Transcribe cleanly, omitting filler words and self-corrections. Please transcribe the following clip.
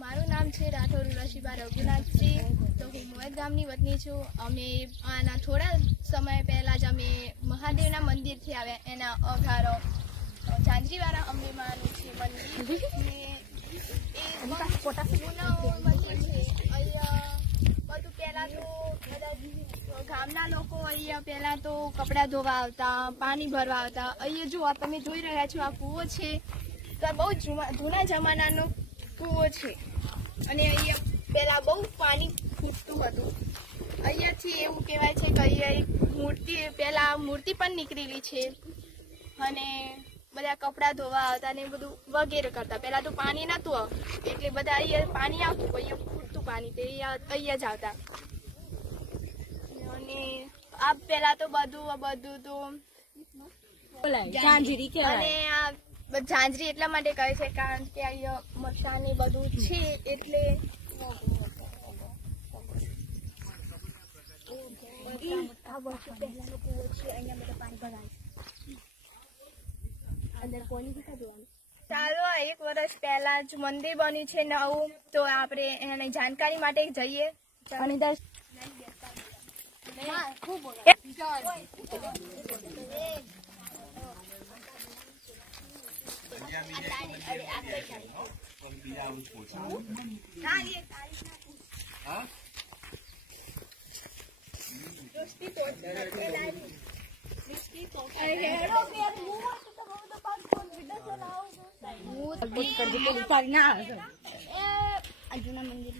મારું નામ છે રાઠોડ રશીબા રઘુનાથજી। તો હું મોહેત ગામની વતની છું। અમે આના થોડા સમય પહેલા જ અમે મહાદેવના મંદિરથી આવ્યા। એના અઘારો ઝાંઝરીવાળા અંબેમાનું છે મંદિર ને એ મંદિર છે। અહીંયા બધું પહેલાં તો બધા ગામના લોકો અહીંયા પહેલાં તો કપડાં ધોવા આવતા, પાણી ભરવા આવતા। અહીંયા જો તમે જોઈ રહ્યા છો આ કૂવો છે, તો બહુ જૂના જમાનાનો કૂવો છે અને અહીંયા પહેલાં બહુ પાણી ખૂટતું હતું। અહીંયાથી એવું કહેવાય છે કે અહીંયા એક પહેલાં મૂર્તિ પણ નીકળેલી છે અને બધા કપડાં ધોવા આવતા ને બધું વગેરે કરતા। પહેલાં તો પાણી નહોતું આવતું એટલે બધા અહીંયા પાણી આવતું, અહીંયા ખૂટતું પાણી તે અહીંયા જ આવતા। અને આ પહેલાં તો બધું તો ઝાંઝરી કહેવાય। અને આ ઝાંઝરી એટલા માટે કહે છે કારણ કે અહીંયા મસાન ને બધું છે એટલે આ વર્ષો પહેલાનો કૂવો છે। અહીંયા બધા પાણી ભરાય અંદર કોની દિશા જોવાનું। ચાલો 1 વર્ષ પહેલા જ મંદિર બન્યું છે નવું, તો આપણે એની જાણકારી માટે જઈએ અને જૂના મંદિર